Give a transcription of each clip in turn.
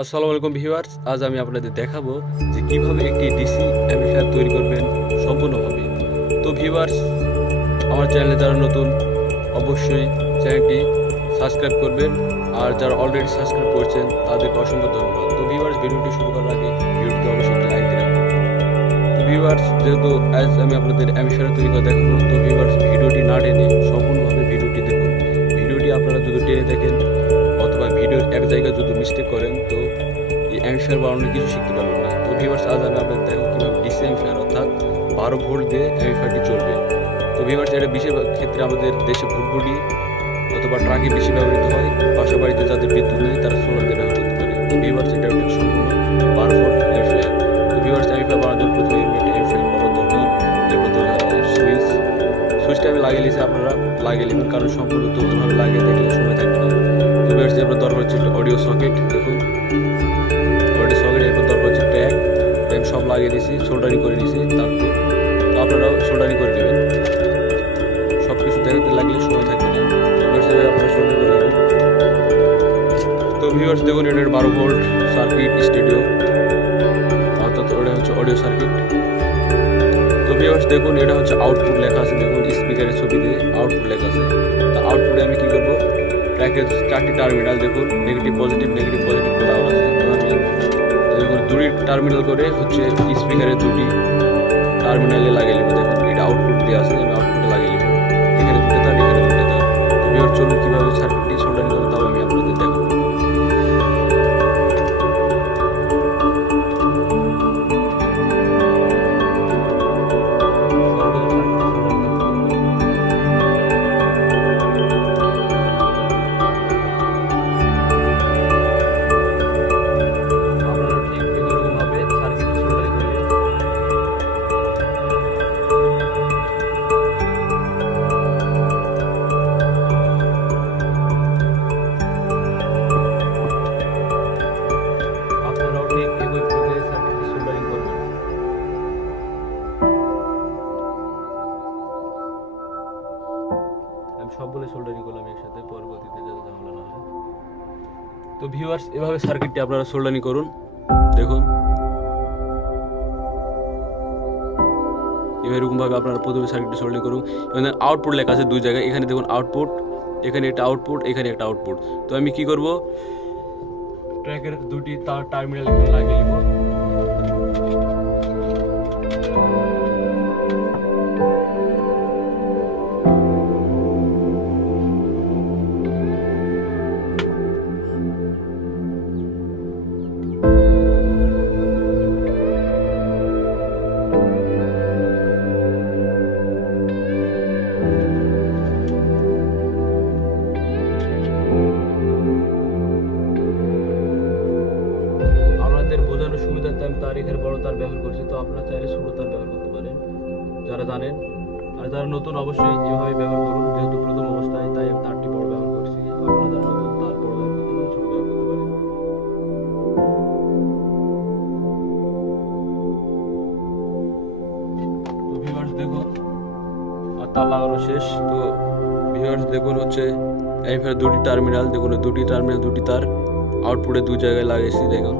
আসসালামু আলাইকুম ভিউয়ার্স, আজ আমি আপনাদের দেখাবো যে কিভাবে একটি ডিসি অ্যাম্পলিফায়ার তৈরি করবেন সম্পূর্ণভাবে। তো ভিউয়ার্স, আমার চ্যানেলে যারা নতুন অবশ্যই চ্যানেলটি সাবস্ক্রাইব করবেন, আর যারা অলরেডি সাবস্ক্রাইব করেছেন তাদেরকে অসংখ্য ধন্যবাদ। তো ভিউয়ার্স, ভিডিওটি শুরু করার আগে ভিডিওটিতে অবশ্যই একটি লাইক দিন। তো ভিউয়ার্স, যেহেতু আজ আমি আপনাদের অ্যাম্পলিফায়ার তৈরি করে দেখাবো, তো ভিউয়ার্স ভিডিওটি না টেনে সম্পূর্ণভাবে ভিডিওটি দেখুন। ভিডিওটি আপনারা যদি টেনে দেখেন অথবা ভিডিওর এক জায়গায় যদি মিস্টেক করেন তো এই অ্যাম্পলিফায়ার বানানো কিছু শিখতে পারবেন না। তো ভিউয়ার্স, আজ আমি আপনাদের দেখাবো কীভাবে ডিসি অ্যাম্পলিফায়ার অর্থাৎ 12 ভোল্ট দিয়ে অ্যাম্পলিফায়ারটি চলবে। তো ভিউয়ার্স, এটা বেশিরভাগ ক্ষেত্রে আমাদের দেশে ভুটভুটি অথবা ট্রাকে বেশি ব্যবহৃত হয়। বাসা বাড়িতে যাদের বিদ্যুৎ নেই তারা সোলার দিয়ে ব্যবহার করতে পারে। তো ভিউয়ার্স, এটা হচ্ছে সম্পূর্ণ 12 ভোল্ট অ্যাম্পলিফায়ার। তো ভিউয়ার্স, অ্যাম্পলিফায়ার বানানোর জন্য প্রথমে একটা অ্যাম্পলিফায়ার পাওয়ার দরকার। এরপর দরকার সুইচটা আমি লাগিয়ে নিয়েছি, আপনারা লাগিয়ে নেবেন, কারণ সম্পূর্ণ তোভাবে লাগিয়ে দেখলে সময় থাকবে না। তো ভিউয়ার্স, এরপর দরকার হচ্ছে একটা অডিও সকেট। দেখুন অডিও সকেট, এরপর দরকার হচ্ছে ট্যাগ। ট্যাগ সব লাগিয়ে দিয়েছি, সোল্ডারিং করে নিয়েছি। তারপর তো আপনারাও সোল্ডারিং করে নেবেন, সব কিছু দেখাতে লাগলে সময় থাকবে না। আপনারা সোল্ডারিং করে নেবেন। তো ভিউয়ার্স দেখুন, এটা 12 ভোল্ট সার্কিট স্টুডিও, অর্থাৎ ওটা হচ্ছে অডিও সার্কিট। তো ভিউয়ার্স দেখুন, এটা হচ্ছে আউটপুট লেখা আছে। দেখুন স্পিকারের ছবিতে আউটপুট লেখা আছে। তো আউটপুটে আমি কি করব, ট্র্যাকের 4টি টার্মিনাল দেখুন, নেগেটিভ পজিটিভ করে দেওয়া আছে। তো আমি দেখুন 2টি টার্মিনাল করে হচ্ছে স্পিকারের 2টি টার্মিনালে লাগিয়ে নেব। দেখুন এটা আউটপুট দিয়ে আছে, আমি আউটপুটে লাগিয়ে নেব। এখানে 2টা তার, এখানে 2টা তার। তো ভিউয়ার্স চলুন কীভাবে সার্কিটটি সোল্ডারিং করে তাও আমি আপনাদের দেখাবো। সবগুলো সোল্ডারিং করলাম একসাথে, পরবর্তীতে যাতে ঝামেলা না হয়। তো ভিউয়ার্স, এভাবে সার্কিটটি আপনারা সোল্ডারিং করুন। দেখুন এরকম ভাবে আপনারা প্রথমে সার্কিটটি সোল্ডারিং করুন। এবং আউটপুট লেখা আছে 2 জায়গায়, এখানে দেখুন আউটপুট, এখানে একটা আউটপুট, এখানে একটা আউটপুট। তো আমি কি করব, ট্র্যাকের 2টি তার টার্মিনাল এখানে লাগিয়ে নেব। বোঝানোর সুবিধার্থে আমি তার এখানে বড় তার ব্যবহার করছি। তো আপনারা চাইলে ছোট তার ব্যবহার করতে পারেন যারা জানেন, আর যারা নতুন অবশ্যই এভাবে ব্যবহার করুন। যেহেতু প্রথম অবস্থায় তাই আমি তারটি বড় ব্যবহার করছি। আপনারা যারা নতুন তার বড় ব্যবহার করতে পারেন, ছোট ব্যবহার করতে পারেন। তো ভিউয়ার্স দেখুন, আর তার লাগানো শেষ। তো ভিউয়ার্স দেখুন হচ্ছে এখানে 2টি টার্মিনাল, দেখুন 2টি টার্মিনাল 2টি তার আউটপুটে 2 জায়গায় লাগিয়েছি। দেখুন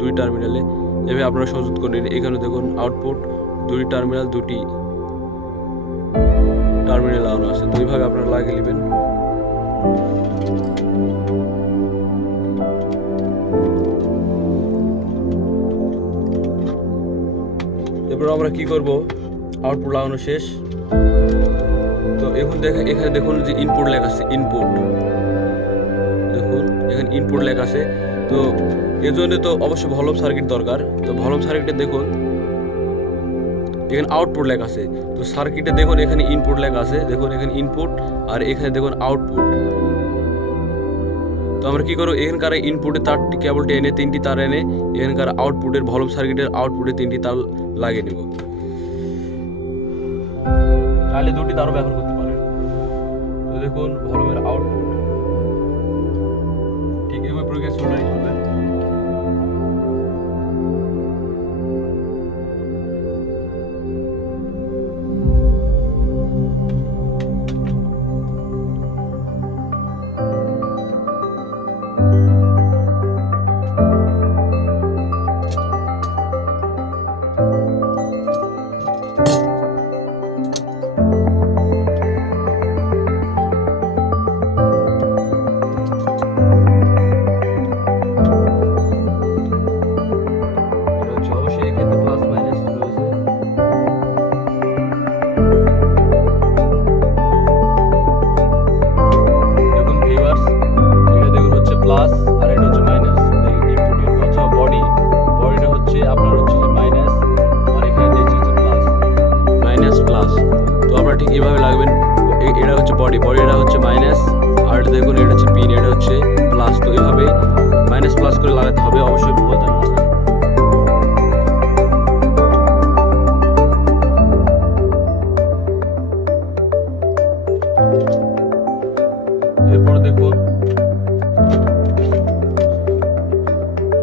2 টার্মিনালে এভাবে আপনারা সংযুক্ত করে নিন। এখানে দেখুন আউটপুট 2টি টার্মিনাল 2টি টার্মিনাল লাগানো আছে। তো এইভাবে আপনারা লাগিয়ে নেবেন। এরপর আমরা কি করব, আউটপুট লাগানো শেষ। তো এখন এখানে দেখুন যে ইনপুট লেখা আছে, ইনপুট দেখুন এখানে ইনপুট লেখা আছে। তো এর জন্য তো অবশ্যই ভলভ সার্কিট দরকার। তো ভলভ সার্কিটে দেখুন এখানে আউটপুট লেখা আছে। তো সার্কিটে দেখুন এখানে ইনপুট লেখা আছে, দেখুন এখানে ইনপুট, আর এখানে দেখুন আউটপুট। তো আমরা কি করব, এখানকার ইনপুটে তারটি কেবলটি এনে 3টি তার এনে এখানকার আউটপুটের ভলভ সার্কিটের আউটপুটে 3টি তার লাগিয়ে নেব। তাহলে 2টি তারও ব্যবহার করতে পারেন। তো দেখুন ভলভের আউটপুট ঠিক এইভাবে প্রক্রিয়া সোল্ডারিং করবেন।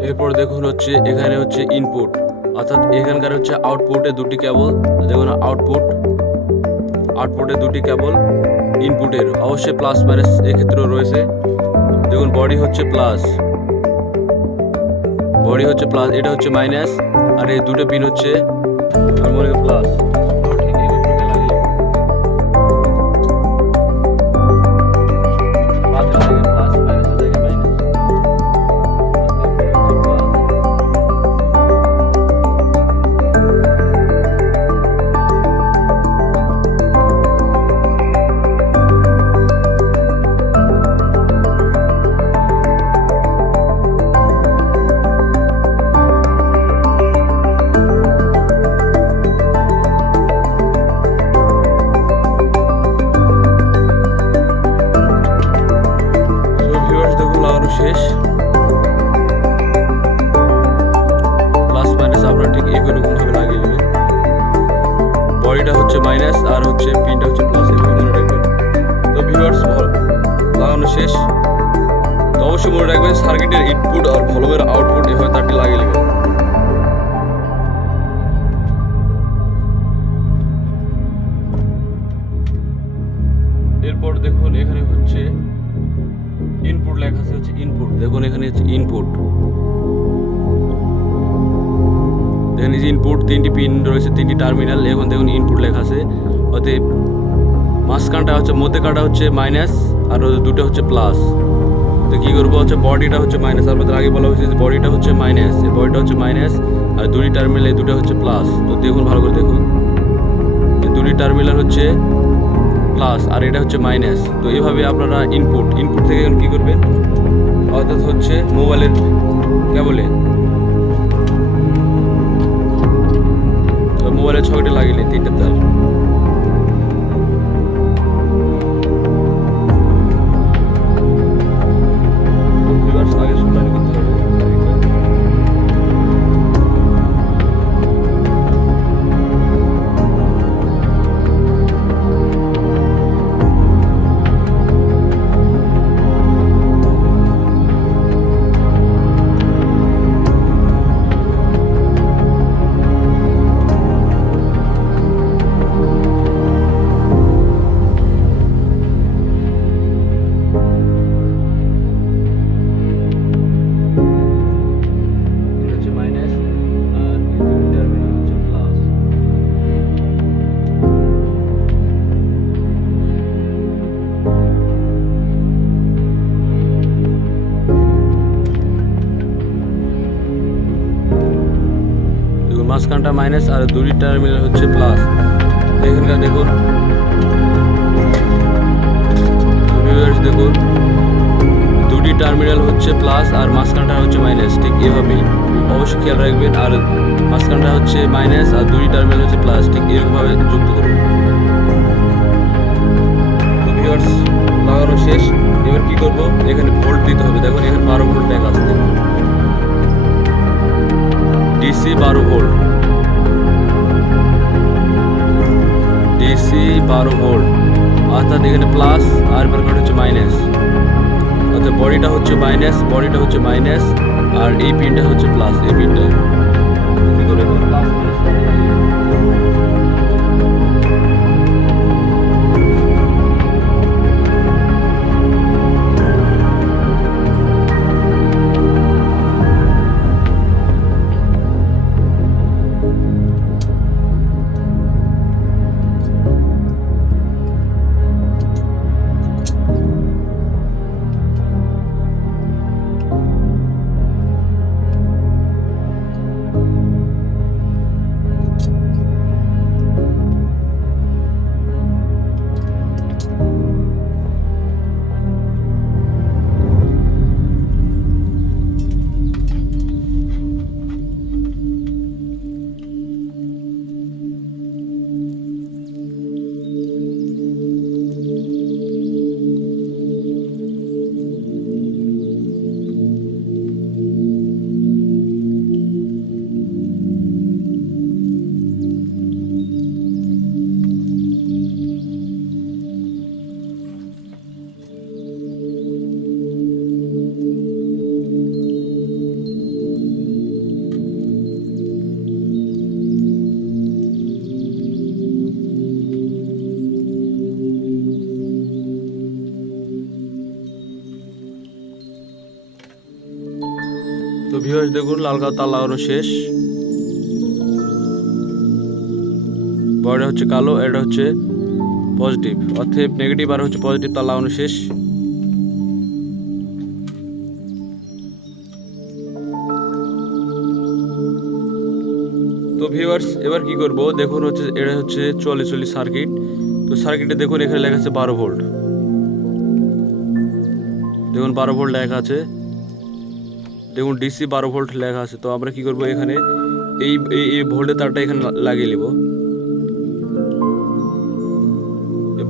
এরপর দেখুন হচ্ছে এখানে হচ্ছে ইনপুট, অর্থাৎ এখানকার হচ্ছে আউটপুটে দুটি কেবল। দেখুন আউটপুটে দুটি কেবল, ইনপুটের অবশ্যই প্লাস মাইনাস এক্ষেত্রেও রয়েছে। দেখুন বডি হচ্ছে প্লাস, এটা হচ্ছে মাইনাস, আর এই দুটো পিন হচ্ছে প্লাস। শেষ, প্লাস মাইনাস আপনারা ঠিক এরকম ভাবে লাগিয়ে নেবেন। বডিটা হচ্ছে মাইনাস আর হচ্ছে পিনটা হচ্ছে প্লাস, এভাবে মনে রাখবেন। তো ভিউয়ার্স লাগানো শেষ। তো অবশ্যই মনে রাখবেন সার্কিটের ইনপুট আর ভলভের আউটপুট এভাবে তারটি লাগিয়ে নেবেন। এরপর দেখুন এখানে হচ্ছে ইনপুট লেখা আছে, হচ্ছে ইনপুট। দেখুন এখানে হচ্ছে ইনপুট, দেখুন এই যে ইনপুট, তিনটি পিন রয়েছে, তিনটি টার্মিনাল। এখন দেখুন ইনপুট লেখা আছে, অতএব মাঝখানটা হচ্ছে, মধ্যেকাটা হচ্ছে মাইনাস আর দুটো হচ্ছে প্লাস। তো কি করবো, হচ্ছে বডিটা হচ্ছে মাইনাস, আপনাদের আগে বলা হয়েছে যে বডিটা হচ্ছে মাইনাস, এই বডিটা হচ্ছে মাইনাস আর দুটি টার্মিনাল এই দুটো হচ্ছে প্লাস। তো দেখুন ভালো করে দেখুন, দুটি টার্মিনাল হচ্ছে প্লাস আর এটা হচ্ছে মাইনাস। তো এইভাবে আপনারা ইনপুট থেকে কি করবেন, অর্থাৎ হচ্ছে মোবাইলের কেবলে মোবাইলের ছকেটে লাগিয়ে তিনটা তার। আগে সুন্দর করতে হবে। মাঝখানটা মাইনাস আর দুটি টার্মিনাল হচ্ছে প্লাস। এখানকার দেখুন দেখুন দুটি টার্মিনাল হচ্ছে প্লাস আর মাঝখানটা হচ্ছে মাইনাস, ঠিক এভাবেই অবশ্যই খেয়াল রাখবেন। আর মাঝখানটা হচ্ছে মাইনাস আর দুটি টার্মিনাল হচ্ছে প্লাস, ঠিক এরকমভাবে যুক্ত করুন। লাগানো শেষ। এবার কি করবো, এখানে ভোল্ট দিতে হবে। দেখুন এখানে 12 ভোল্ট লেখা আছে, ডিসি 12 ভোল্ট, ডিসি 12 ভোল্ট, অর্থাৎ এখানে প্লাস আর এবার হচ্ছে মাইনাস। অর্থাৎ বডিটা হচ্ছে মাইনাস আর এই পিনটা হচ্ছে প্লাস, এই পিনটা কি করে প্লাস তো ভিউয়ার্স দেখুন লাল কালো তার লাগানো শেষ। বড়টা হচ্ছে কালো, এটা হচ্ছে পজিটিভ, অর্থাৎ নেগেটিভ আর হচ্ছে পজিটিভ তার লাগানো শেষ। তো ভিউয়ার্স এবার কি করব, দেখুন হচ্ছে এটা হচ্ছে 44 সার্কিট। তো সার্কিটে দেখুন এখানে লেখা আছে 12 ভোল্ট, দেখুন 12 ভোল্ট লেখা আছে, দেখুন ডিসি 12 ভোল্ট লেখা আছে। তো আমরা কি করব, এখানে এই এই ভোল্টের তারটা এখানে লাগিয়ে নিব।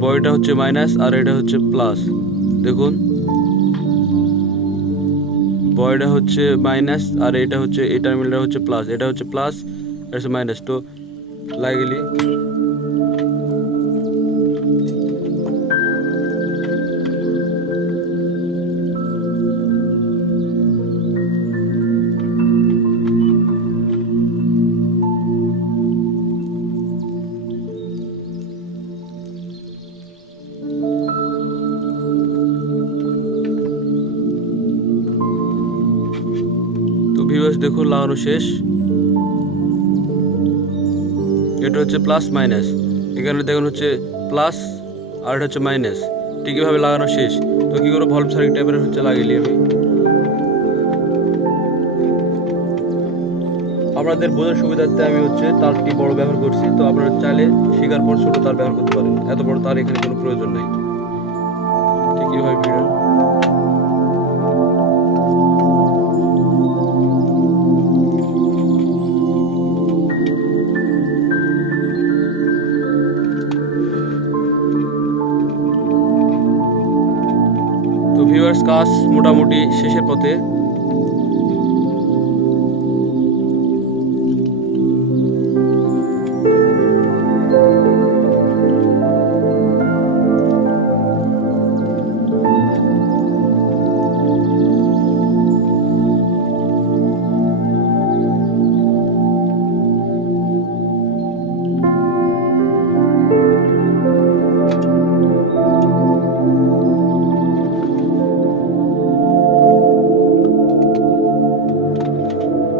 বয়টা হচ্ছে মাইনাস আর এটা হচ্ছে প্লাস, দেখুন বয়টা হচ্ছে মাইনাস আর এটা হচ্ছে এই টার্মিনালটা হচ্ছে প্লাস, এটা হচ্ছে প্লাস এটা হচ্ছে মাইনাস। তো লাগিয়ে ভিউয়ার্স দেখুন লাগানো শেষ। এটা হচ্ছে প্লাস মাইনাস, এখানে দেখুন হচ্ছে প্লাস আর এটা হচ্ছে মাইনাস, ঠিক এভাবে লাগানো শেষ। তো কি করে ভলভ সার্কিট টাইপের হচ্ছে লাগিয়ে আমি আপনাদের বোঝার সুবিধার্থে আমি হচ্ছে তারটি বড় ব্যবহার করছি। তো আপনারা চাইলে শিকার পর ছোট তার ব্যবহার করতে পারেন, এত বড় তার এখানে কোনো প্রয়োজন নেই। ঠিক এভাবে ভিডিও তো ভিউয়ার্স কাজ মোটামুটি শেষের পথে।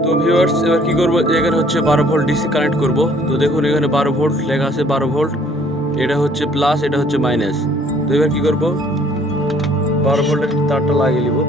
তো ভিউয়ার্স এবার কি করব, এখানে হচ্ছে 12 ভোল্ট ডিসি কানেক্ট করব। তো দেখুন এখানে 12 ভোল্ট লেখা আছে, 12 ভোল্ট, এটা হচ্ছে প্লাস এটা হচ্ছে মাইনাস। তো এবার কি করব, 12 ভোল্টের তারটা লাগিয়ে নিব।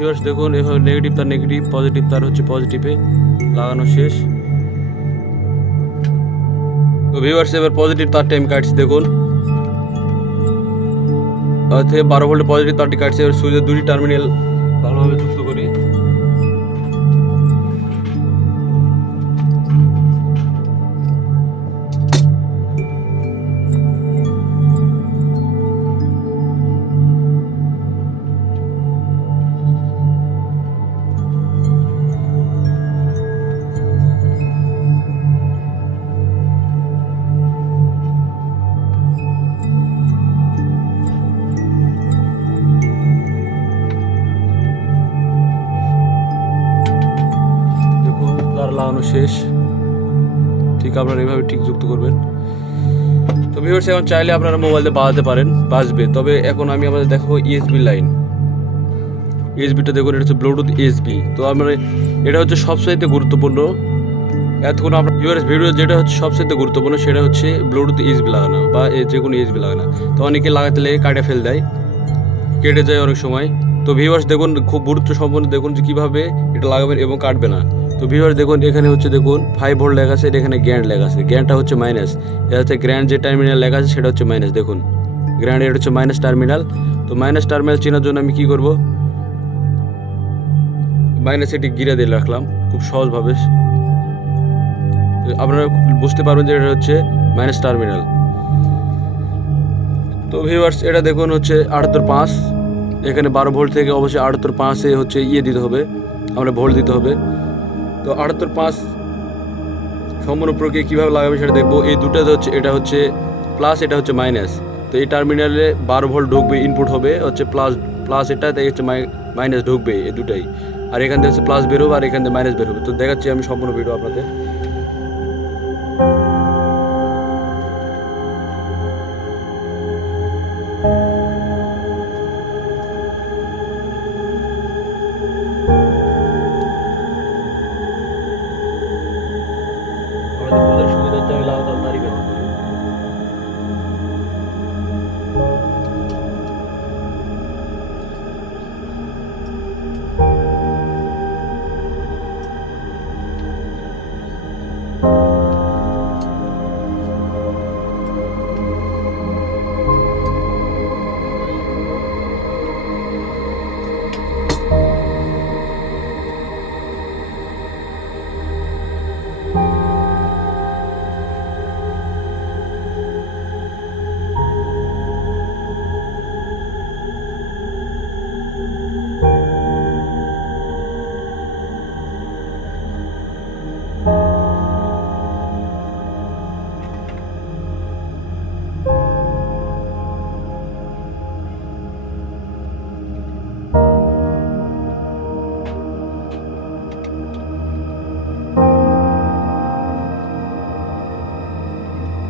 ভিউয়ার্স দেখুন এভাবে নেগেটিভ তার নেগেটিভ, পজিটিভ তার হচ্ছে পজিটিভে লাগানো শেষ। তো ভিউয়ার্স এবার পজিটিভ তারটা আমি কাটছি, দেখুন অর্থাৎ 12 ভোল্টের পজিটিভ তারটি কাটছি। এবার সুইচের দুটি টার্মিনাল ভালোভাবে যুক্ত করি। পিক আপনারা এইভাবে ঠিক যুক্ত করবেন। তো ভিউয়ার্স এখন চাইলে আপনারা মোবাইল দিয়ে বাজাতে পারেন, বাজবে। তবে এখন আমি আমাদের দেখো ইউএসবি লাইন, ইউএসবিটা দেখুন, এটা হচ্ছে ব্লুটুথ ইউএসবি। তো আমরা এটা হচ্ছে সবচাইতে গুরুত্বপূর্ণ। এতক্ষণ আপনার ভিউয়ার্স ভিডিও যেটা হচ্ছে সবচেয়ে গুরুত্বপূর্ণ সেটা হচ্ছে ব্লুটুথ ইউএসবি লাগানো বা যে কোনো ইউএসবি লাগানো। তো অনেকে লাগাতে লেগে কাটে ফেল দেয়, কেটে যায় অনেক সময়। তো ভিউয়ার্স দেখুন খুব গুরুত্ব সম্পন্ন, দেখুন যে কীভাবে এটা লাগাবেন এবং কাটবে না। তো ভিউয়ার্স দেখুন এখানে হচ্ছে দেখুন 5 ভোল্ট লেখা আছে, এখানে গ্র্যান্ড লেখা আছে, গ্র্যান্ডটা হচ্ছে মাইনাস, এটা হচ্ছে গ্র্যান্ড যে টার্মিনাল লেখা আছে সেটা হচ্ছে মাইনাস। দেখুন গ্র্যান্ড এটা হচ্ছে মাইনাস টার্মিনাল। তো মাইনাস টার্মিনাল চেনার জন্য আমি কী করব, মাইনাস এটি গিরা দিয়ে রাখলাম খুব সহজভাবে। আপনারা বুঝতে পারবেন যে এটা হচ্ছে মাইনাস টার্মিনাল। তো ভিউয়ার্স এটা দেখুন হচ্ছে 78.5, এখানে 12 ভোল্ট থেকে অবশ্যই 78.5-এ হচ্ছে দিতে হবে, আমরা ভোল্ট দিতে হবে। তো 78.5 সম্পূর্ণ প্রক্রিয়া কীভাবে লাগাবে সেটা দেখবো। এই দুটাতে হচ্ছে এটা হচ্ছে প্লাস, এটা হচ্ছে মাইনাস। তো এই টার্মিনালে 12 ভোল্ট ঢুকবে, ইনপুট হবে হচ্ছে প্লাস এটা, তাই হচ্ছে মাইনাস ঢুকবে, এই দুটাই। আর এখান থেকে হচ্ছে প্লাস বের হবে আর এখান থেকে মাইনাস বের হবে। তো দেখাচ্ছি আমি সম্পূর্ণ ভিডিও আপনাদের। সুবিধা হচ্ছে আমি লাগাতাম তারিখ ব্যবহার করি।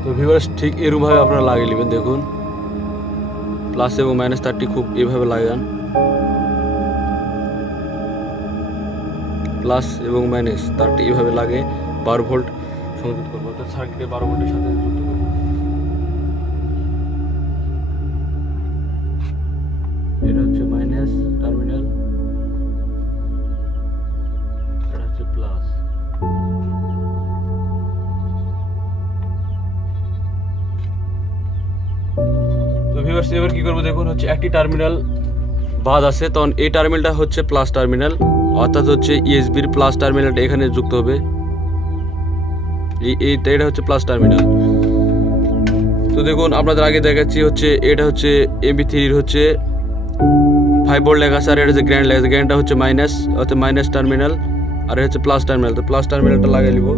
তো ভিউয়ার্স ঠিক এরকমভাবে আপনারা লাগিয়ে নেবেন। দেখুন প্লাস এবং মাইনাস তারটি খুব এভাবে লাগান, প্লাস এবং মাইনাস তারটি এভাবে লাগে 12 ভোল্ট সংযুক্ত করবো, অর্থাৎ সার্কিটের 12 ভোল্টের সাথে যুক্ত করবো। এটা হচ্ছে মাইনাস টার্মিনাল, এটা হচ্ছে প্লাস। তো ভিউয়ার্স এবার কি করবো দেখুন, হচ্ছে একটি টার্মিনাল বাদ আছে, তখন এই টার্মিনালটা হচ্ছে প্লাস টার্মিনাল, অর্থাৎ হচ্ছে ইউএসবির প্লাস টার্মিনালটা এখানে যুক্ত হবে। এটা হচ্ছে প্লাস টার্মিনাল। তো দেখুন আপনাদের আগে দেখাচ্ছি হচ্ছে এটা হচ্ছে MP3 হচ্ছে 5 ভোল্ট লেখা আছে, আর এটা হচ্ছে গ্র্যান্ড লেখা আছে, গ্র্যান্ডটা হচ্ছে মাইনাস, অর্থাৎ মাইনাস টার্মিনাল, আর এটা হচ্ছে প্লাস টার্মিনাল। তো প্লাস টার্মিনালটা লাগিয়ে নিব।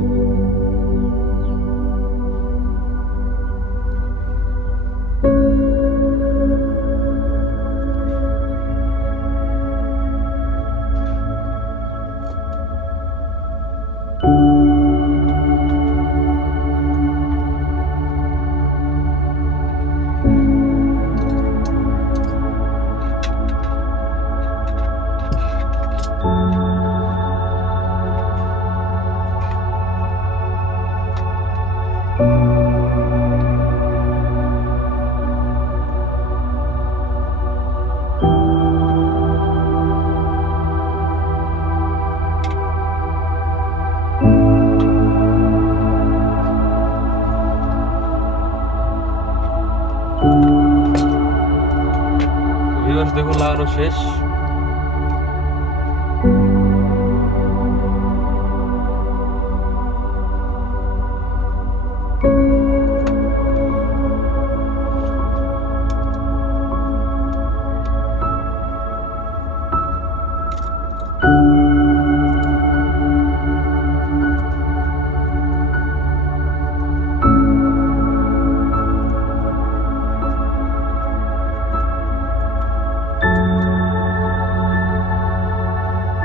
ভিউয়ার্স দেখুন লাগানো শেষ।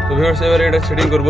তো ভিউয়ার্স এবারে এটা সেটিং করব।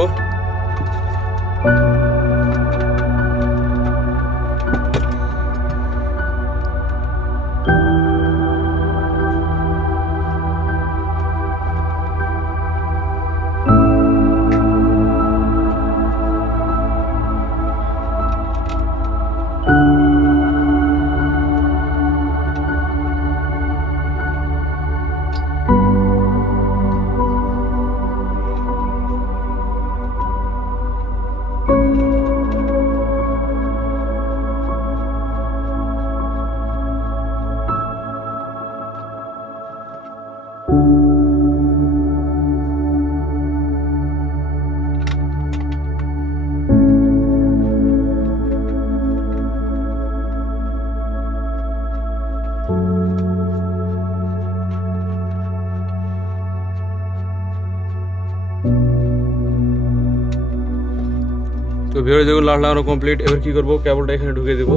ভিউয়ার্স দেখুন লাট লাগানো কমপ্লিট। এবার কি করব, কেবলটা এখানে ঢুকে দেব।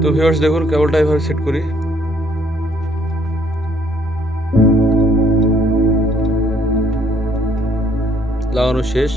তো ভিউয়ার্স দেখুন কেবলটা এভাবে সেট করি। লাগানো শেষ।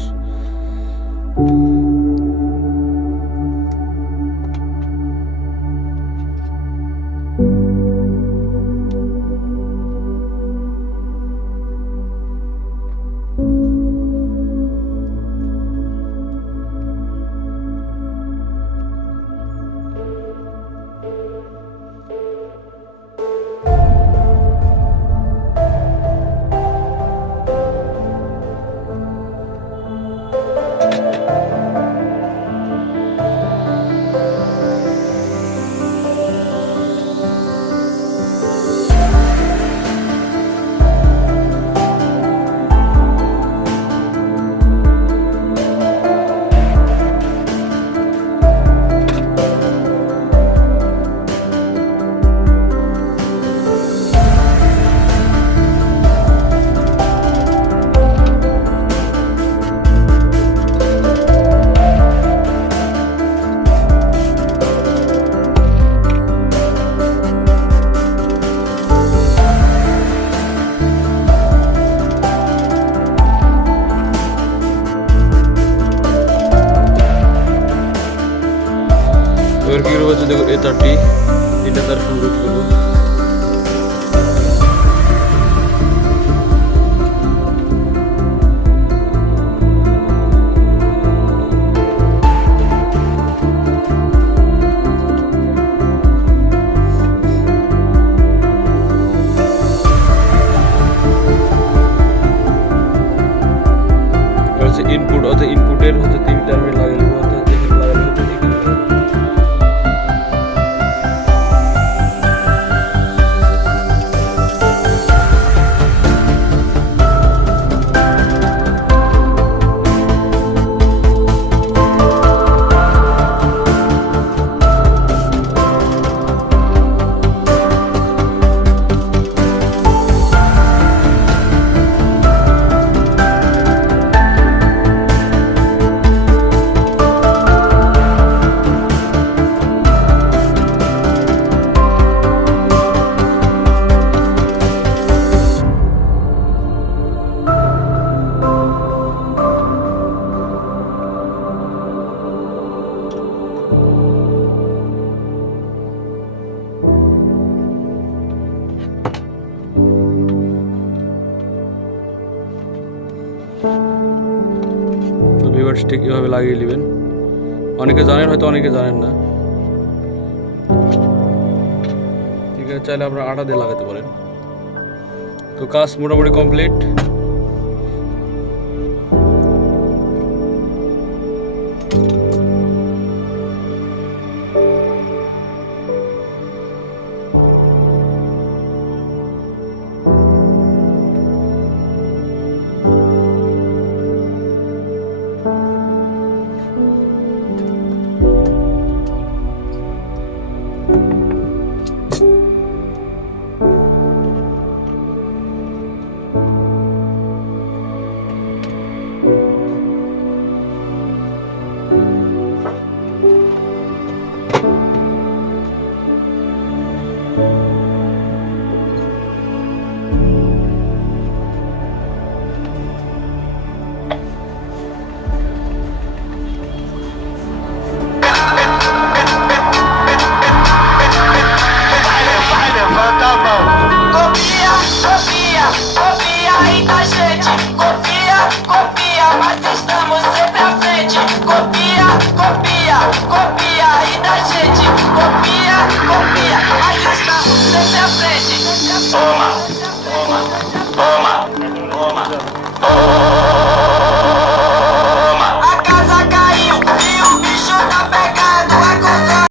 এবার কি করবো, দেখো এই তারটি তিনটা তার সংযুক্ত করবো। ইনপুট অর্থাৎ ইনপুটের হচ্ছে 3 টার্মিনাল লাগাই নেবো, অর্থাৎ এখানে লাগাই নেবো, এখানে লাগাই নেবো। তো ভিউয়ার্স ঠিক এভাবে লাগিয়ে নেবেন। অনেকে জানেন, হয়তো অনেকে জানেন না। ঠিক আছে, চাইলে আপনারা আটা দিয়ে লাগাতে পারেন। তো কাজ মোটামুটি কমপ্লিট।